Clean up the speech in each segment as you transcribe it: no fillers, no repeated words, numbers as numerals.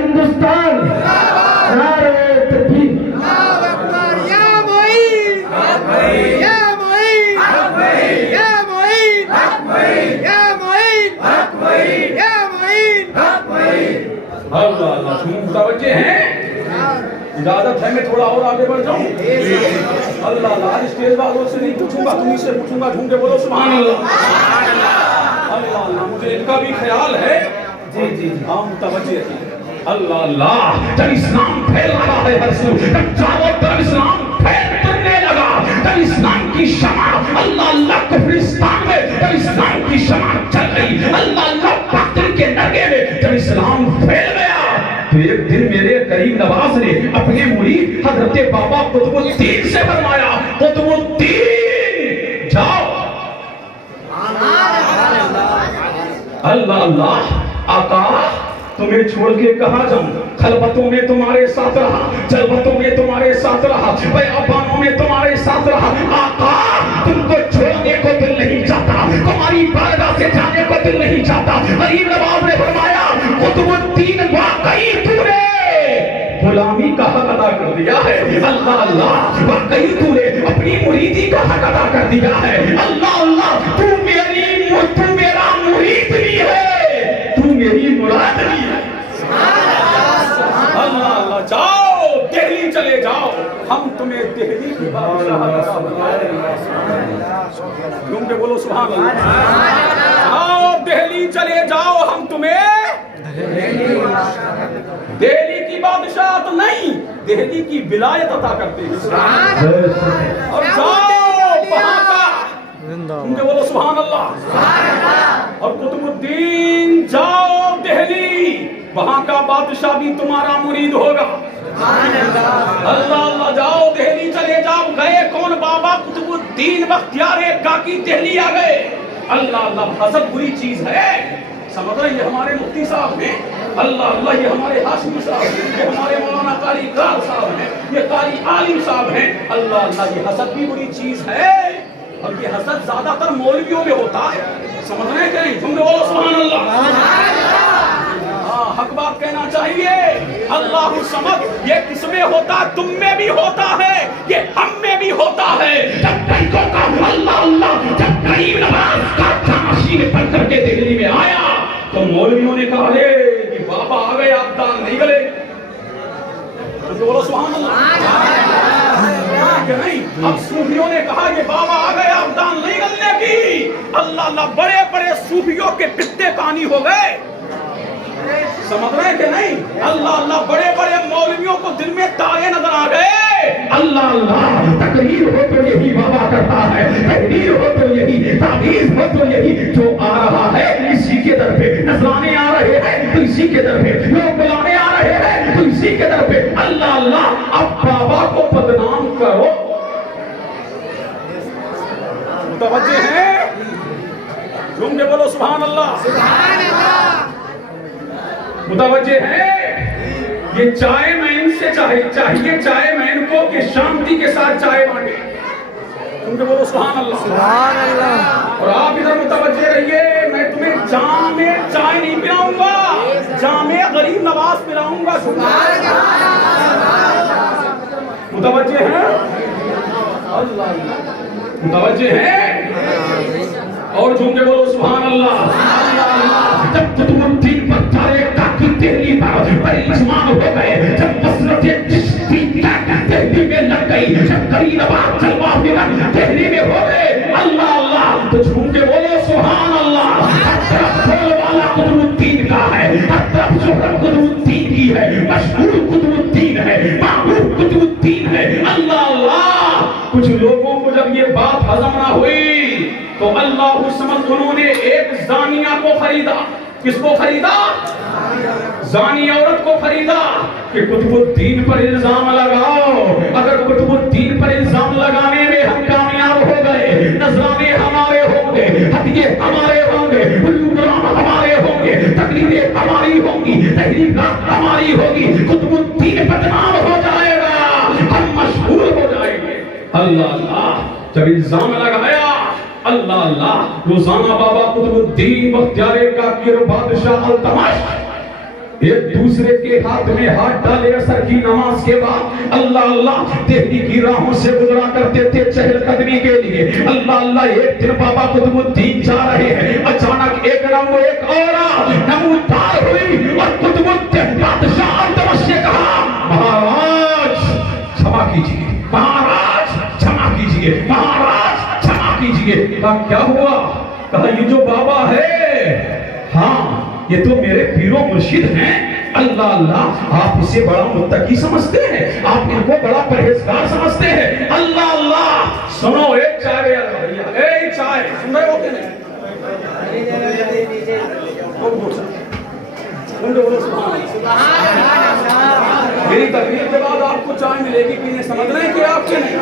ہندوستان، نعرہ تکبیر۔ یا معین یا معین یا معین یا معین یا معین۔ اللہ اللہ، متوجہ ہیں؟ اجازت ہے میں تھوڑا اور آگے بڑھ جاؤں؟ اللہ اللہ، آج اسٹیج والوں سے نہیں پوچھوں گا، تمہیں سے پوچھوں گا، جھوم کے بولو سبحان اللہ۔ اللہ اللہ، مجھے ان کا بھی خیال ہے۔ جی جی جی، ہاں متوجہ ہیں۔ اللہ اللہ، جب اسلام پھیل رہا ہے ہر سو، جب چاروں طرف اسلام پھیلنے لگا، جب اسلام کی شمع اللہ اللہ کفرستان میں جب اسلام کی شمع چل گئی، اللہ اللہ باطل کے نرگے میں جب اسلام پھیل گیا، تو ایک دن میرے کریم نواز نے اپنے مرید حضرت بابا قطب الدین سے فرمایا، قطب الدین جاؤ۔ اللہ اللہ، آقا تمہیں چھوڑ کے کہاں جاؤں؟ خلوتوں میں تمہارے ساتھ رہا، جلوتوں میں تمہارے ساتھ رہا، بیابانوں میں تمہارے ساتھ رہا، آقا تم کو چھوڑنے کو دل نہیں چاہتا، تمہاری بارگاہ سے جانے کو دل نہیں چاہتا۔ غریب نواز نے فرمایا، قطب الدین واقعی تو نے غلامی کا حق ادا کر دیا ہے۔ اللہ اللہ، واقعی تو نے اپنی مریدی کا حق ادا کر دیا ہے۔ اللہ اللہ، تو میرا مرید بھی ہے، تو میری مراد بھی ہے۔ اللہ اللہ، جاؤ دہلی چلے جاؤ، ہم تمہیں دہلی کی بادشاہ تم کے بولو سبحان اللہ۔ جاؤ دہلی چلے جاؤ، ہم تمہیں دہلی کی بادشاہت نہیں، دہلی کی ولایت عطا کرتے ہیں۔ اور جاؤ وہاں کا، تم کے بولو سبحان اللہ۔ اور قطب الدین جاؤ دہلی، وہاں کا بادشاہ بھی تمہارا مرید ہوگا۔ اللہ اللہ، جاؤ دہلی چلے جاؤ۔ گئے کون؟ بابا قطب الدین بختیار کاکی دہلی آ گئے۔ اللہ اللہ، حسد بری چیز ہے، سمجھ رہے ہیں؟ یہ ہمارے مفتی صاحب ہیں، اللہ اللہ، یہ ہمارے ہاشمی صاحب ہیں، یہ ہمارے مولانا قاری اقرار صاحب ہیں، یہ قاری عالم صاحب ہیں۔ اللہ اللہ، یہ حسد بھی بری چیز ہے، اور یہ حسد زیادہ تر مولویوں میں ہوتا ہے، سمجھ رہے ہیں کہ نہیں؟ تم نے بولو سبحان اللہ۔ ہاں، حق بات کہنا چاہیے۔ اللہ الصمد، یہ کس میں ہوتا؟ تم میں بھی ہوتا ہے، یہ ہم میں بھی ہوتا ہے۔ جب بینکوں کا اللہ اللہ، جب غریب نواز کا مشین پڑھ کر کے دہلی میں آیا تو مولویوں نے کہا کہ بابا آ گئے، آپ دان نہیں گلے۔ تم نے بولو سبحان اللہ کہ نہیں؟ اب صوفیوں نے کہا کہ بابا آ گئے، آپ دان نہیں گلنے کی۔ اللہ اللہ، بڑے بڑے صوفیوں کے پتے پانی ہو گئے، سمجھ رہے ہیں کہ نہیں؟ اللہ اللہ، بڑے بڑے مولویوں کو دل میں تارے نظر آ گئے۔ اللہ اللہ، تقریر ہو تو یہی بابا کرتا ہے، تحریر ہو تو یہی، تعویذ ہو تو یہی، جو آ رہا ہے اسی کے در پہ، نذرانے آ رہے ہیں تو اسی کے در پہ، لوگ بلانے آ رہے ہیں تو اسی کے در پہ۔ اللہ اللہ، اب بابا کو بدنام کرو۔ متوجہ ہیں؟ تم نے بولو سبحان اللہ۔ متوجہ ہے؟ یہ چائے مین سے چاہیے چائے مین کو کہ شانتی کے ساتھ چائے بانٹے۔ تم نے بولو سبحان اللہ۔ اور آپ ادھر متوجہ رہیے، میں تمہیں جام میں چائے نہیں پلاؤں گا، جام میں غریب نواز پلاؤں گا۔ متوجہ ہیں؟ اللہ متوجہ ہیں؟ اور جھوم کے بولو سبحان اللہ۔ جب قطب الدین بختیار کاکی دہلی پر پریشان ہو گئے، جب مسرت چشتی دہلی میں لگ گئی، جب غریب نواز جلوہ فرن دہلی میں ہو گئے، اللہ اللہ، تو جھوم کے بولو سبحان اللہ۔ ہر طرف بول والا قطب الدین کا ہے، ہر طرف شہرت قطب الدین کی ہے، مشہور قطب الدین ہے، معروف قطب الدین ہے۔ اللہ اللہ، کچھ لوگوں کو جب یہ بات ہضم نہ ہوئی تو اللہ الصمد انہوں نے ایک زانیہ کو خریدا۔ کس کو خریدا؟ زانی عورت کو خریدا کہ قطب الدین پر الزام لگاؤ۔ اگر قطب الدین پر الزام لگانے میں ہم کامیاب ہو گئے، نذرانے ہمارے ہوں گے، ہدیے ہمارے ہوں گے، پروگرام ہمارے ہوں گے، تقریریں ہماری ہوں گی، تحریکات ہماری ہوگی، قطب الدین بدنام ہو جائے گا، ہم مشہور ہو جائیں گے۔ اللہ اللہ، جب الزام لگایا، اللہ اللہ، روزانہ بابا قطب الدین بختیار کاکی اور بادشاہ التمش ایک دوسرے کے ہاتھ میں ہاتھ ڈالے عصر کی نماز کے بعد اللہ اللہ دہلی کی راہوں سے گزرا کرتے تھے چہل قدمی کے لیے. اللہ اللہ ایک دن بابا قطب الدین جا رہے ہیں, اچانک ایک نمو ایک اور نمودار ہوئی اور قطب الدین بادشاہ التمش نے کہا مہاراج چھما کیجئے, مہاراج چھما کیجئے, مہاراج چھما کیجئے. کہا کیا ہوا؟ کہا یہ جو بابا ہے ہاں یہ تو میرے پیر و مرشد ہیں. اللہ اللہ آپ اسے بڑا متقی سمجھتے ہیں, آپ ان کو بڑا پرہیزگار سمجھتے ہیں. اللہ اللہ سنو ایک چائے, ایک چائے سن رہے ہو کہ نہیں؟ میری تقریر کے بعد آپ کو چائے ملے گی پینے, سمجھ رہے ہیں کہ آپ کے نہیں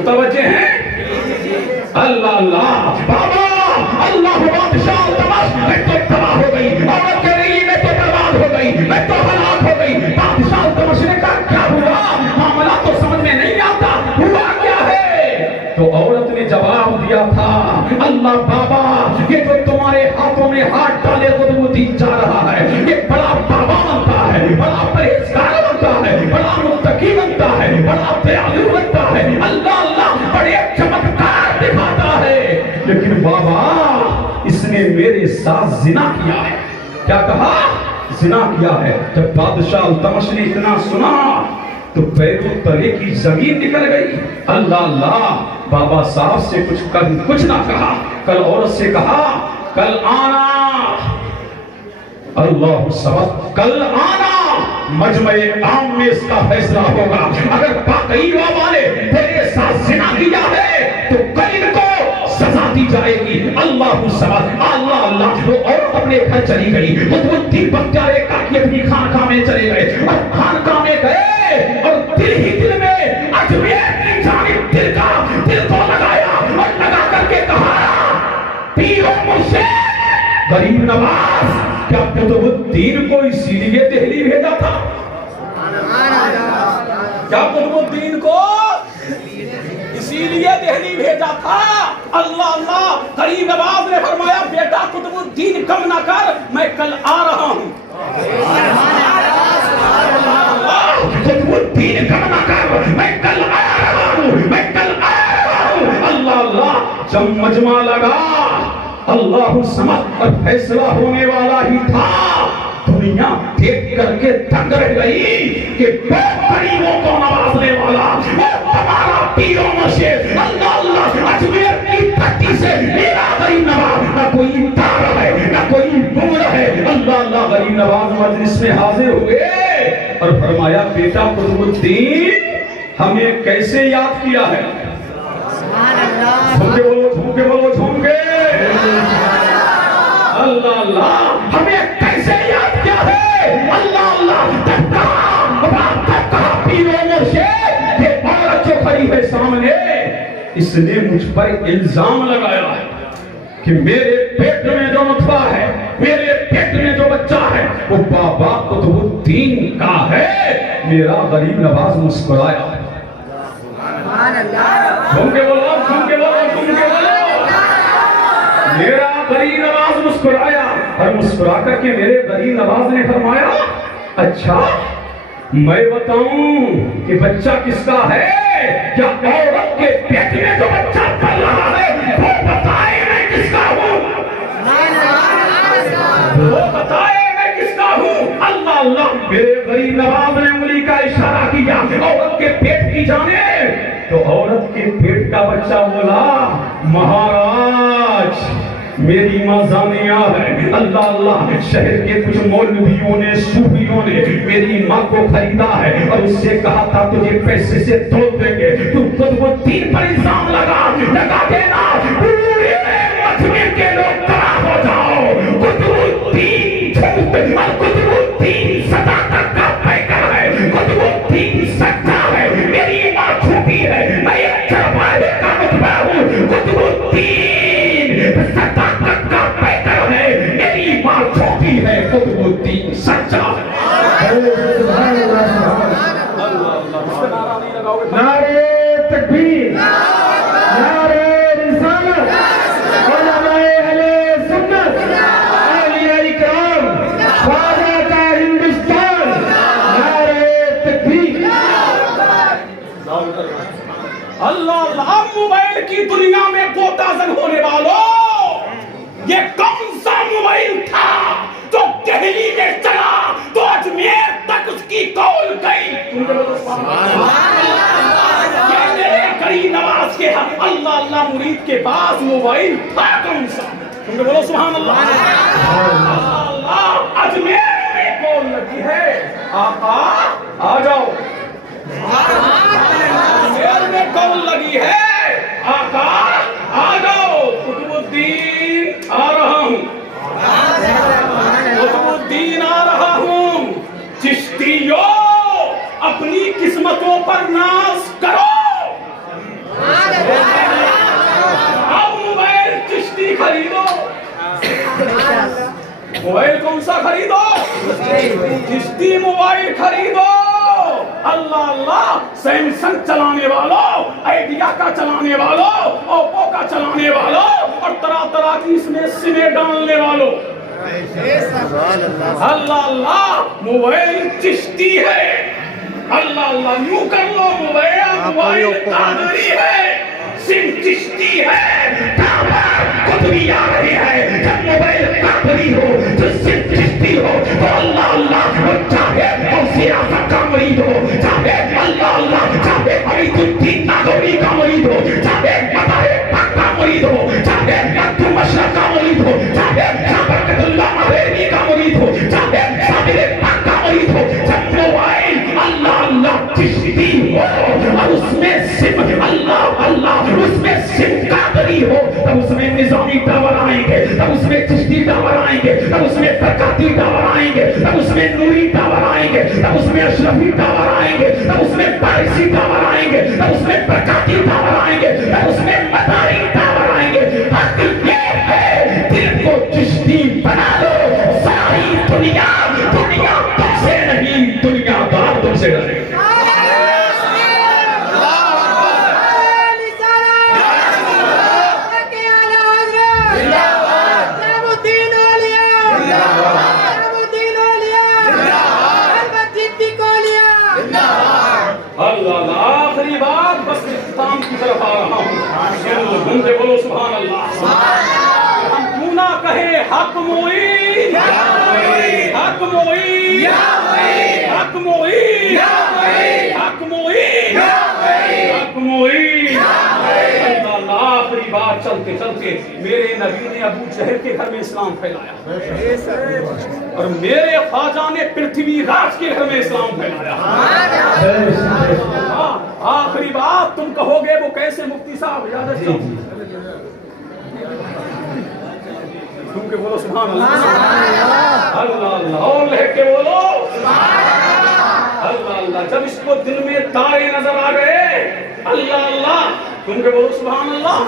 متوجہ ہیں؟ اللہ اللہ بابا اللہ بادشاہ التمش میں تو تباہ ہو گئی, عورت کہہ رہی میں تو برباد ہو گئی, میں تو ہلاک ہو گئی. بادشاہ التمش نے کہا کیا ہوا؟ معاملہ تو سمجھ میں نہیں آتا, ہوا کیا ہے؟ تو عورت نے جواب دیا تھا اللہ بابا یہ جو تمہارے ہاتھوں میں ہاتھ ڈالے قطب الدین جا رہا ہے یہ بڑا بابا بنتا ہے, بڑا پرہیزگار بنتا ہے, بڑا متقی بنتا ہے, بڑا دیالو بنتا ہے. اللہ اللہ بڑے چمتکار دکھاتا ہے, لیکن بابا اس نے میرے ساتھ زنا کیا ہے. کیا کہا؟ زنا کیا ہے. جب بادشاہ التمش نے اتنا سنا تو پیروں تلے کی زمین نکل گئی. اللہ اللہ بابا صاحب سے کچھ نہ کہا, کل عورت سے کہا کل آنا, اللہ سبحانہ کل آنا مجمع عام میں اس کا فیصلہ ہوگا. اگر باقی بابا نے تیرے ساتھ زنا کیا ہے تو کل ان کو سزا دی جائے گی. اللہ سبحانہ اللہ اللہ وہ اور اپنے گھر چلی گئی. قطب الدین بختیار کاکی اپنی خانقاہ میں چلے گئے اور خانقاہ میں گئے اور دل ہی دل میں اجمیر کی جانب دل کو لگایا اور لگا کر کے کہا پیر و مرشد غریب نواز کیا قطب الدین کو اسی لیے دہلی بھیجا تھا؟ کیا قطب الدین کو اسی لیے دہلی بھیجا تھا؟ اللہ اللہ غریب نواز نے فرمایا بیٹا قطب الدین کم نہ کر, میں کل آ رہا ہوں. قطب الدین کم نہ کر, میں کل آ رہا ہوں, میں کل آ رہا ہوں. اللہ اللہ جب مجمع لگا اللہ سمجھ اور فیصلہ ہونے والا ہی تھا. دنیا دیکھ کر کے دنگ رہ گئی کہ بہت غریبوں کو نوازنے والا وہ تمہارا پیر و مرشد. اللہ اللہ اجمیر کی دھرتی سے میرا غریب نواز, نہ کوئی تار ہے نہ کوئی بمر ہے. اللہ اللہ غریب نواز مجلس میں حاضر ہوئے اور فرمایا بیٹا قطب الدین ہمیں کیسے یاد کیا ہے؟ جھوم کے بولو, جھوم کے بولو, جھوم کے. اللہ اللہ ہمیں کیسے یاد کیا ہے؟ اللہ اللہ تب کہا پیر و مرشد یہ عورت جو کھڑی ہے سامنے اس نے مجھ پر الزام لگایا ہے کہ میرے پیٹ میں جو نطفہ ہے, میرے پیٹ میں جو بچہ ہے وہ بابا قطب الدین کا ہے. میرا غریب نواز مسکرایا. جھوم کے بولو, جھوم کے بولو, جھوم کے بولو. میرا غریب نواز مسکرایا اور مسکرا کر کے میرے غریب نواز نے فرمایا اچھا میں بتاؤں کہ بچہ کس کا ہے؟ کیا عورت کے پیٹ میں جو بچہ پل رہا ہے وہ بتائے میں کس کا ہوں؟ وہ بتائے میں کس کا ہوں؟ اللہ اللہ میرے غریب نواز نے انگلی کا اشارہ کیا عورت کے پیٹ کی جانب. تو عورت کے پیٹ کا بچہ بولا مہاراج میری ماں زانیہ ہے. اللہ اللہ شہر کے کچھ مولویوں نے صوفیوں نے میری ماں کو خریدا ہے اور اس سے کہا تھا تجھے پیسے سے توڑ دیں گے, تو قطب الدین پر الزام لگا دینا پورے مجمع کے لوگ تباہ ہو جاؤ. قطب الدین جھوٹ اور قطب الدین صداقت کا پیکر ہے, قطب الدین سچا ہے, میری ماں جھوٹی ہے, میں ایک چرواہے کا متبع ہوں. قطب الدین صداقت کا پیکر ہے, میری ماں جھوٹی ہے, قطب الدین سچا ہے. نعرے تکبیر, نعرے رسالت, علماء اہل سنت, اولیاء کرام, خواجہ کا اللہ موبائل کی دنیا میں گوتا زن ہونے والوں، یہ کون سا موبائل تھا جو دہلی میں چلا تو اجمیر تک اس کی کال گئی؟ کئی نواز کے اللہ اللہ مرید کے پاس موبائل تھا کون سا؟ تم بولو سبحان اللہ۔ اللہ اجمیر میں کال لگی ہے، آقا آ جاؤ، اجمیر میں کال لگی ہے، آقا آ جاؤ، قطب الدین آ رہا ہوں، قطب الدین آ رہا ہوں، چشتیو اپنی قسمتوں پر ناز کرو۔ اب موبائل چشتی خریدو، موبائل کون سا خریدو؟ چشتی موبائل خریدو۔ اللہ اللہ، سیمسنگ چلانے والوں، آئیڈیا کا چلانے والوں، اوپو کا چلانے والوں، اور طرح طرح کی اس میں سمیں ڈالنے والوں، اللہ اللہ موبائل چشتی ہے، اللہ اللہ یوں کر لو، موبائل قادری ہے، سم چشتی ہے، قطبی آ رہی ہے۔ جب موبائل قادری ہو تو سم چشتی ہو تو اللہ اللہ، اور چاہے غوث اعظم کا مرید ہو، چاہے اللہ اللہ، چاہے عید الدین ناگوری کا مرید ہو، چاہے مدار پاک کا مرید ہو، چاہے عبد المشرق کا مرید ہو، چاہے برکت اللہ مغربی کا مرید ہو، چاہے صابر پاک کا مرید ہو، جب موبائل اللہ اللہ چشتی ہو اور اس میں سم اللہ اللہ، اس میں سم قادری ہو، تب اس میں نظامی ٹاور آئیں گے، تب اس میں چشتی ٹاور آئیں گے، تب اس میں برکاتی ٹاور آئیں گے، تب اس میں نوری ٹاور آئیں گے، تب اس میں اشرفی ٹاور آئیں گے، تب اس میں پارسی ٹاور آئیں گے، تب اس میں برکاتی ٹاور آئیں گے، تب اس میں مداری ٹاور آئیں گے۔ حق یہ ہے دل کو چشتی بنا لو، ساری دنیا دنیا تم سے نہیں، دنیا دار تم سے ڈرے۔ اللہ آخری بات، بس اختتام کی طرف آ رہا ہوں، ہم سے بولو سبحان اللہ۔ ہم کیوں نہ کہیں حق معین، حق معین، حق معین، حق معین، حق معین۔ اللہ آخری بات، چلتے چلتے میرے نبی نے ابو جہل کے گھر میں اسلام پھیلایا، اور میرے خواجہ نے پرتھوی راج کے گھر میں اسلام پھیلایا۔ آخری بات تم کہو گے وہ کیسے؟ مفتی صاحب یاد رکھو، تم کے بولو سبحان اللہ، اللہ اللہ، اور لہٹ کے بولو اللہ اللہ۔ جب اس کو دل میں تارے نظر آ گئے، اللہ اللہ، تم کے بولو سبحان اللہ۔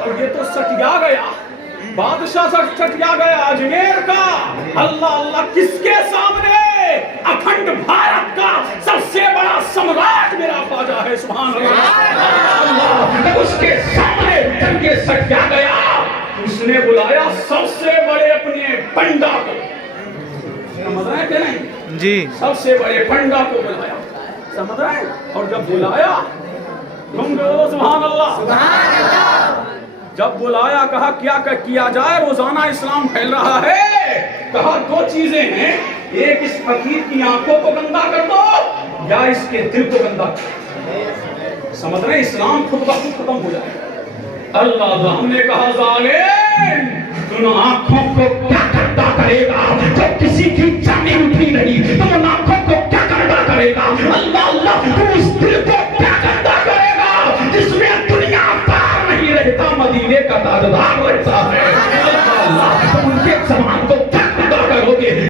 اور یہ تو سٹیا گیا، بادشاہ سٹیا گیا اجمیر کا، اللہ اللہ، کس کے سامنے؟ اکھنڈ بھارت کا سب سے بڑا سمراٹ میرا خواجہ ہے، سبحان اللہ۔ اس کے سامنے جب یہ سٹیا گیا، اس نے بلایا سب سے بڑے اپنے پنڈا کو، سمجھ رہے ہیں کہ نہیں جی؟ سب سے بڑے پنڈا کو بلایا، سمجھ رہے ہیں؟ اور جب بلایا، تم بولو سبحان اللہ، جب بلایا کہا کیا کیا جائے، روزانہ اسلام پھیل رہا ہے، کہا دو چیزیں ہیں، ایک اس فقیر کی آنکھوں کو گندا کر دو یا اس کے دل کو گندا کر دو، سمجھ رہے اسلام خود بخود ختم ہو جائے۔ اللہ اللہ، ہم نے کہا ظالم، تم آنکھوں کو کیا گندا کرے گا جب کسی کی جانیں اٹھی نہیں، تم ان آنکھوں کو کیا گندا کرے گا، اللہ اللہ، تم اس دل کو کیا گندا کرے گا جس میں دنیا پار نہیں رہتا، مدینے کا تاجدار